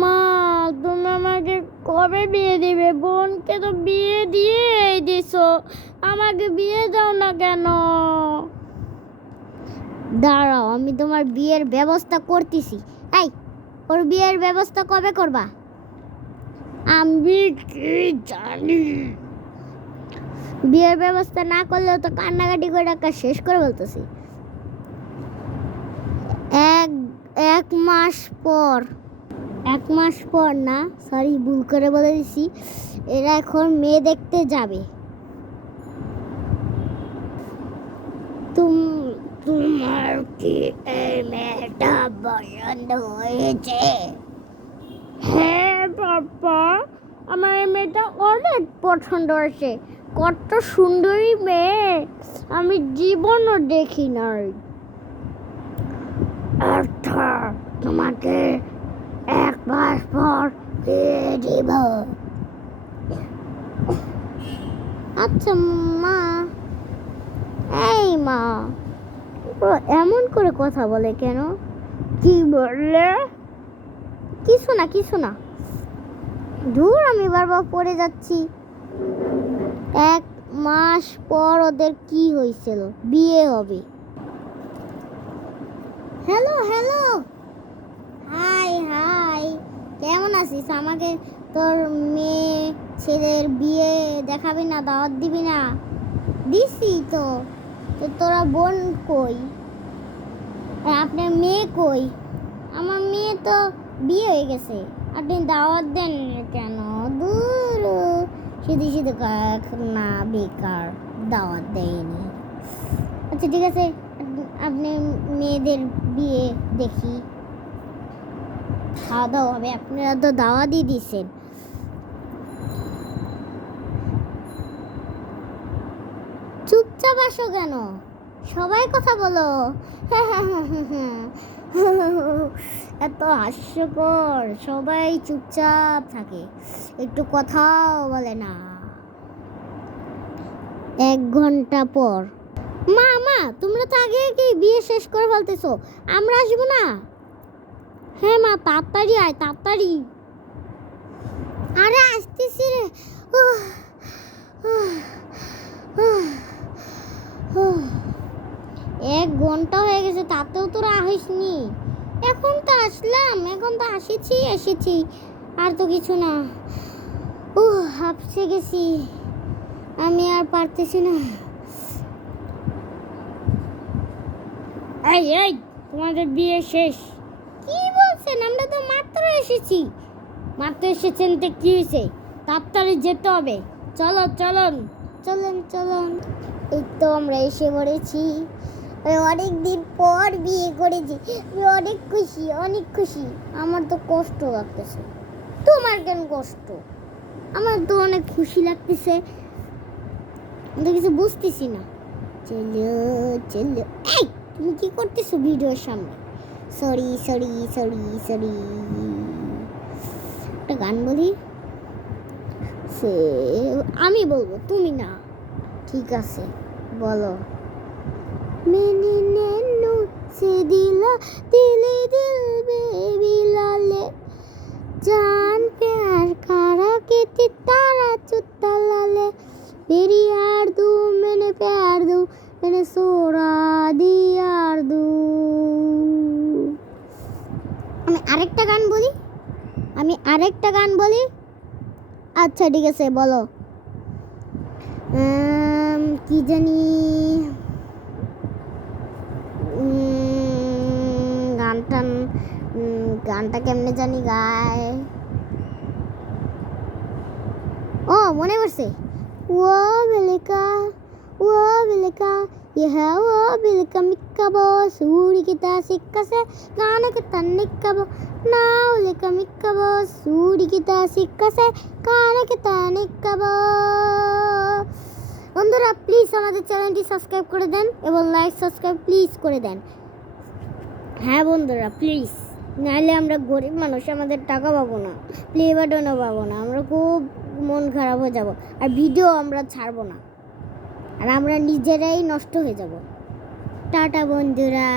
মা, তুমি আমাকে কবে বিয়ে দিবে? বোনকে তো বিয়ে দিয়েই দিছো, আমাকে বিয়ে দাও না কেন? দাঁড়াও, আমি তোমার বিয়ের ব্যবস্থা করতেছি। এই, ওর বিয়ের ব্যবস্থা কবে করবা? আমি কি জানি? বিয়ের ব্যবস্থা না করলেও তো কান্নাকাটি করে টাকা শেষ করে বলতেছি। এক মাস পর। 1 মাস পর না, সরি, ভুল করে বলে দিছি। এরা এখন মেয়ে দেখতে যাবে। তোমার কি এই মেয়েটা পছন্দ হয়েছে? হ্যাঁ বাবা, আমার এই মেয়েটা অনেক পছন্দ হয়েছে। কত সুন্দরী মেয়ে, আমি জীবনও দেখি নাই। আচ্ছা, তোমাকে 1 মাস পর বিয়ে দিব। আচ্ছা মা। এই মা, ও এমন করে কথা বলে কেন? কি বললে? কিছু না। দূর, আমি বারবার পড়ে যাচ্ছি। 1 মাস পর ওদের কি হয়েছিল? বিয়ে হবে। হ্যালো, হাই, কেমন আছিস? আমাকে তোর মেয়ে ছেলের বিয়ে দেখাবি না? দাওয়াত দিবি না? দিছি তো। তোরা বোন কই? আপনার মেয়ে কই? আমার মেয়ে তো বিয়ে হয়ে গেছে, আপনি দাওয়াত দেন কেন? দূর, শুধু না, বেকার, দাওয়াত দেয়নি। আচ্ছা ঠিক আছে, আপনি মেয়েদের বিয়ে দেখি, খাওয়া দাওয়া হবে। আপনারা তো দাওয়াতই দিচ্ছেন। চুপচাপ আসো কেন? সবাই কথা বলো। এত হাস্যকর, সবাই চুপচাপ থাকে, একটু কথাও বলে না। 1 ঘন্টা পর। মা, তোমরা তো আগে বিয়ে শেষ করে ফেলতেছো, আমরা আসবো না? হ্যাঁ মা, তাড়াতাড়ি আয়, তাড়াতাড়ি। আরে আসতেছি রে। 1 ঘন্টা হয়ে গেছে, তাতেও তোরা আসিসনি। এখন তো আসলাম, এখন তো এসেছি, আর তো কিছু না। হাঁপসে গেছি, আমি আর পারতেছি না। এই, তোমাদের বিয়ে শেষ? কি বলছেন? আমরা তো মাত্র এসেছি। মাত্র এসেছেন তো কি হয়েছে? তাড়াতাড়ি যেতে হবে। চলুন। এই তো আমরা এসে পড়েছি। অনেক দিন পর বিয়ে করেছি, আমি অনেক খুশি। আমার তো কষ্ট লাগতেছে। তোমার কেন কষ্ট? আমার তো অনেক খুশি লাগতেছে, আমি কিছু বুঝতেছি না। চলো। এই, তুমি কি করতেছো ভিডিওর সামনে? সরি। একটা গান বলি। আমি বলবো, তুমি না? ঠিক আছে, বলো। मैंने नैनो से दिला दिल बेबी लाले जान प्यार कारा के तारा चुत्ता लाले तेरी यार दू मैंने प्यार दू मैंने सोरा दी यार दू। আমি আরেকটা গান বলি। আচ্ছা ঠিক আছে, বলো। কি জানি গানটা কেমনে জানি গায়। ও, মনে পড়ছে। ও বেলিকা ইহা ও বেলিকা মিক্কা বস উড়ি কিতা শিক্ষাসে গানে কিতা নিক্কাব না ওলিকা মিক্কা বস উড়ি কিতা শিক্ষাসে গানে কিতা নিক্কাব। বন্ধুরা, প্লিজ আমাদের চ্যানেলটি সাবস্ক্রাইব করে দেন এবং সাবস্ক্রাইব প্লিজ করে দেন। হ্যাঁ বন্ধুরা, প্লিজ, নাহলে আমরা গরিব মানুষ, আমাদের টাকা পাবো না, প্লে বাটনও পাবো না, আমরা খুব মন খারাপ হয়ে যাব, আর ভিডিও আমরা ছাড়বো না, আর আমরা নিজেরাই নষ্ট হয়ে যাব। টাটা বন্ধুরা।